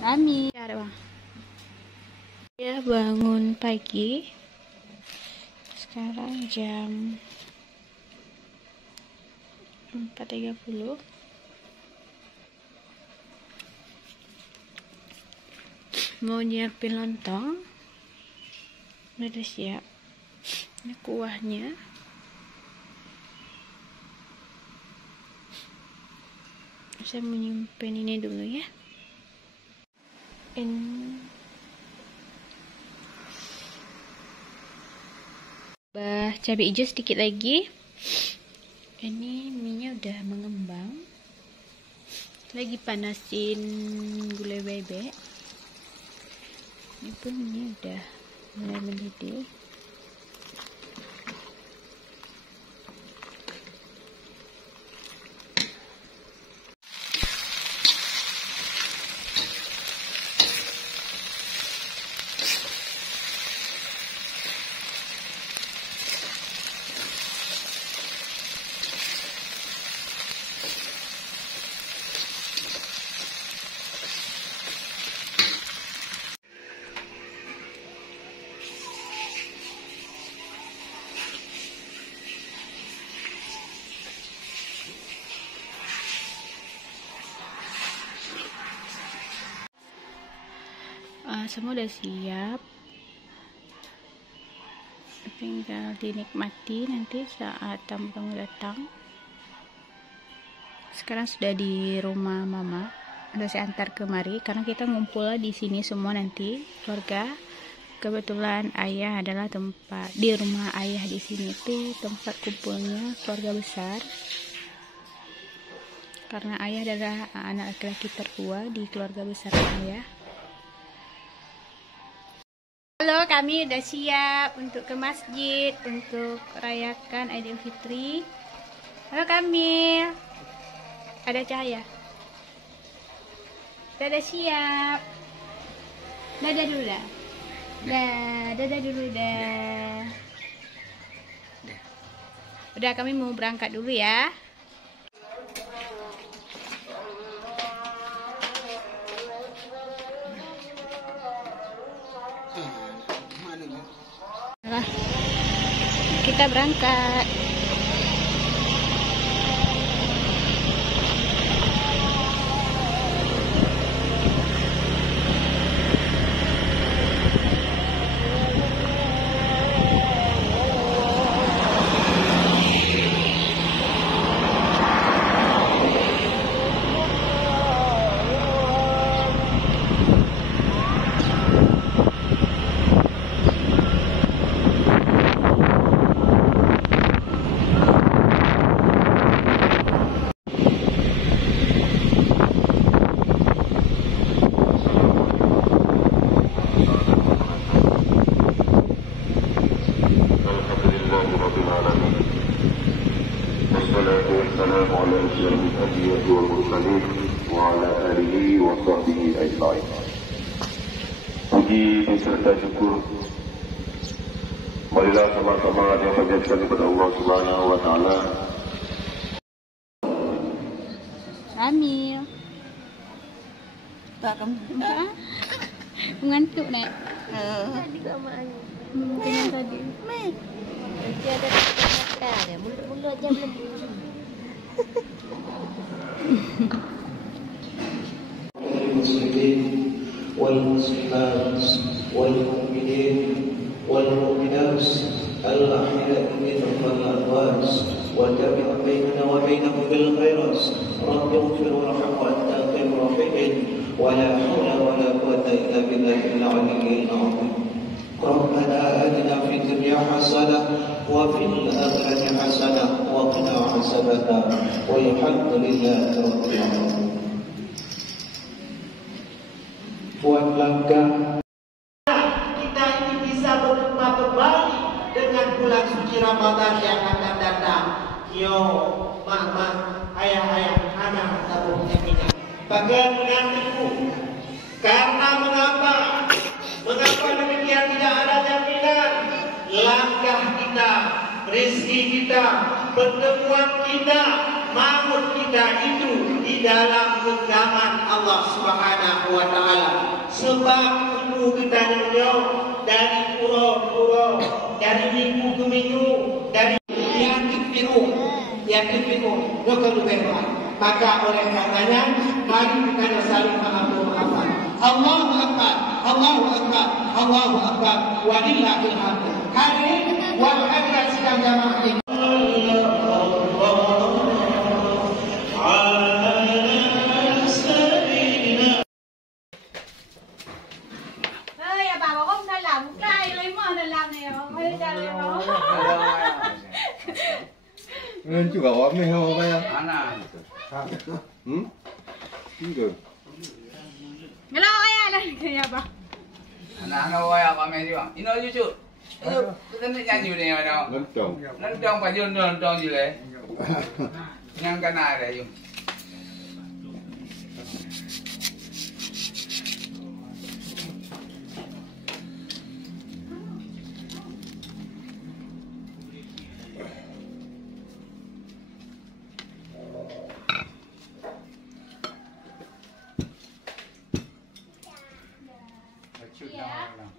Kami ya bangun pagi. Sekarang jam 4.30. Mau nyiapin lontong. Udah siap. Ini kuahnya. Saya menyimpan ini dulu ya. Cabai hijau sedikit lagi. Ini minyak udah mengembang. Lagi panasin gulai bebek. Ini pun minyak udah mulai mendidih. Semua udah siap, tinggal dinikmati nanti saat tamu-tamu datang. Sekarang sudah di rumah mama, udah saya antar kemari karena kita ngumpul di sini semua nanti keluarga. Kebetulan ayah adalah tempat di rumah ayah di sini tuh tempat kumpulnya keluarga besar, karena ayah adalah anak laki-laki tertua di keluarga besar ayah. Halo, kami udah siap untuk ke masjid untuk rayakan Idul Fitri. Halo Kamil, ada Cahaya. Dadah siap. Dadah dulu dah. Dadah dulu dah. Udah, kami mau berangkat dulu ya. Kita berangkat. Puji beserta syukur marilah sama-sama yang panjatkan kepada Allah Subhanahu wa taala. Amil. Tak kamu. Mengantuk nak. Tadi sama Ayu. Dengan tadi. Nanti ada makan ya, mulut-mulut jam lebih. المسلمين والمسلمات والمؤمنين والمؤمنات الأحياء منهم والأموات وتابع بيننا وبينهم بالخيرات رب اغفر وارحم وأنت خير الراحمين ولا حول ولا قوة إلا بالله العلي العظيم ربنا آتنا في الدنيا حسنة وفي الآخرة حسنة وقنا عذاب النار والحمد لله رب العالمين. Tuan langkah kita ini bisa berjumpa kembali dengan bulan suci Ramadan yang akan datang. Yo, mama, ayah, anak, tabungnya kita. Bagian menantiku. Karena mengapa? Mengapa demikian tidak ada jaminan? Langkah kita, rezeki kita, pertemuan kita, maut kita itu di dalam genggaman Allah Subhanahu wa taala. Sebab perlu kita nyok dari pura-pura, dari minggu ke minggu, dari yang dipiru, maka oleh karenanya mari kita saling maafkan. Allahu Akbar, Allahu Akbar, Allahu Akbar, walillahil hamd. Hadirin wal hadirat sidang jamaah ini. Nên chú bảo ốm này không phải không? Mana? Enggak. Hello ayah dah kaya apa? Anak-anak wayang apa main dia? Ini lucu. Ini kita nak nyanyi ni ada. Lentong. Lentong baju lentong je le. Yang kena ada you.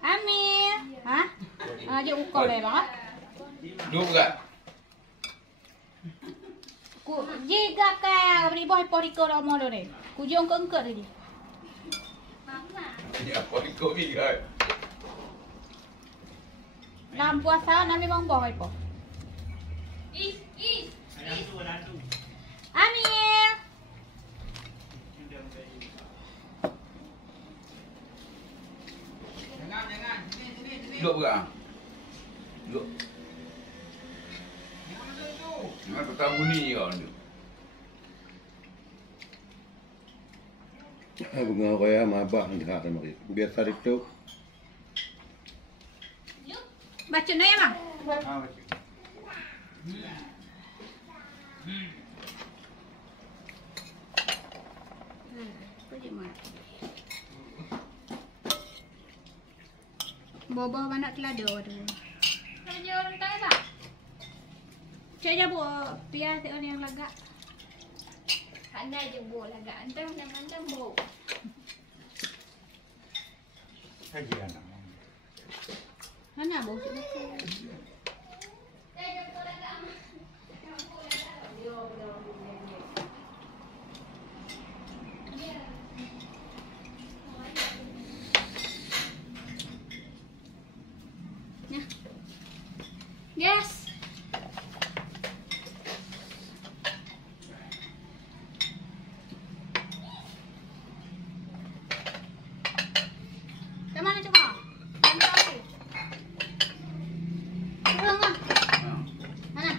Amir, hah? Aja ukol le bang. Dua bukan? Ku jika kaya beri boy poriko lo mo dore. Ku jong ke engke tadi. Ya, boleh kopi kan? Dalam puasa nami bang boy po. Amir. Dua bukan? Dua. Jangan bertamu bunyi kau ni. Bunga kaya mabah ang dihatan mo. Biasa itu. Baca na ya bang. Bobo mana telado tu. Kerja orang tak lah. Cakap bu, pihak orang yang lagak. Anda je bu lagak. Antang yang bu. Kajian. Mana bu cakap? Yes. Kemana coba? Turun ah. Mana?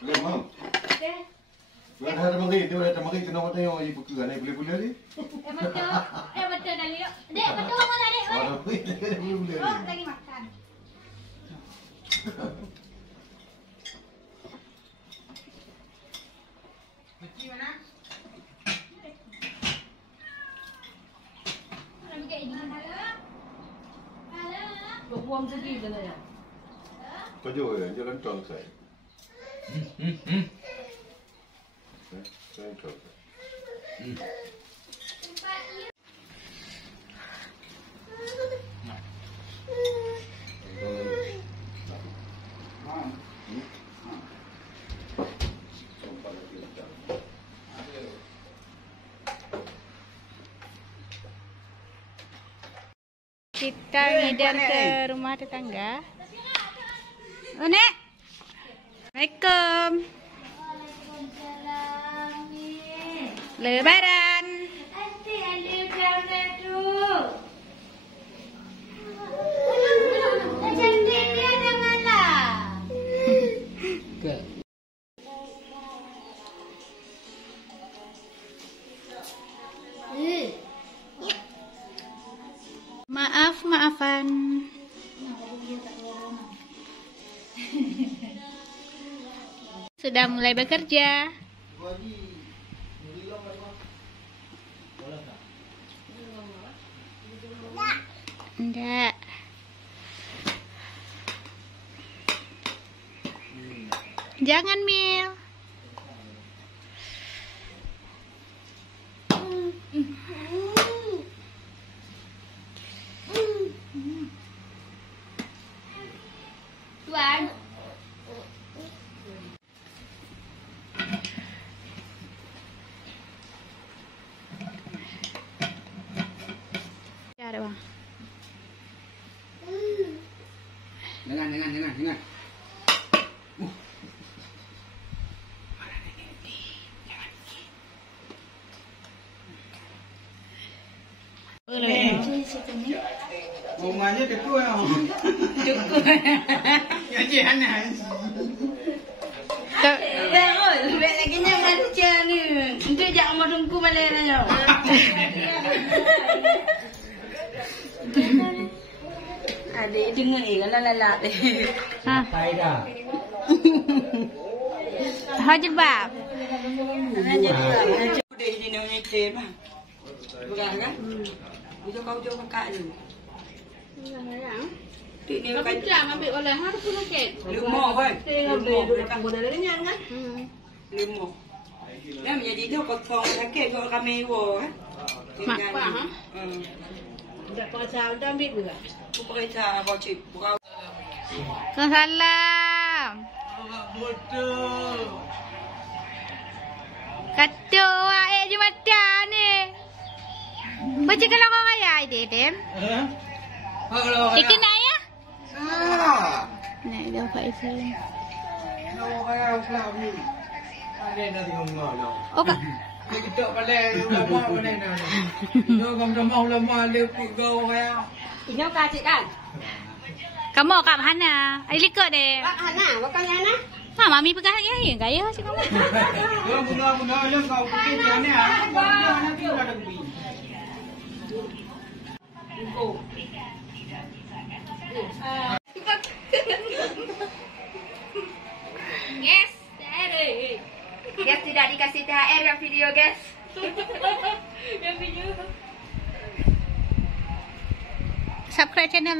Lemang. Bukan ada mari, dia ada mari kena mata yang ibu ke kan boleh ni. Betul dah lihat. Dek, betul mana dek? Boleh. Oh, lagi makan. Kecil mana? Orang bikin ini halo. Halo. Buang pergi dah ya. Kau jauh ya, jalan tong saya. Saya tong. Kita ngidam ke rumah tetangga. Oh, Nek. Assalamualaikum. Lebaran. Maafan. Sudah mulai bekerja. Enggak. Jangan, Mil. Tuan. Ya, ada bang. Jangan. Rumahnya dekat ya. Ya jangan. Terus, lebih lagi jangan macam ni. Untuk jangan madungku balik nanya. Adik dengar ni kalau lalak deh. Hah? Hao jebab. Deh di ni cem. Bukan kan? Bisa kau coba kakak ni. Ni kan jam ambil oleh har pun okey. Lemah kan? Lemah boleh dengan kan? Lemah. Dah menjadi dia potong sakit kau kami wo kan? Mak ha? Dah pasal dah ambil juga. Aku periksa kau cip. Salam. Kata awak Jumatan ni. Baca kalau kau kaya ide dem. Ikan ayah? Naik dah Pak Isam. Oh kak. Kita balik ulama balik dah. Kamu ulama dia kau kaya. Ini kau cik kan? Kamu kat mana? Ada likut deh. Hana, bukan Hana. Ha, mami pegang ya gaya si kamu. Guna yang kau pergi dia ni ah. Nanti dah ada pergi. Yes, guys tidak dikasih THR yang video guys. Yang video. Subscribe channel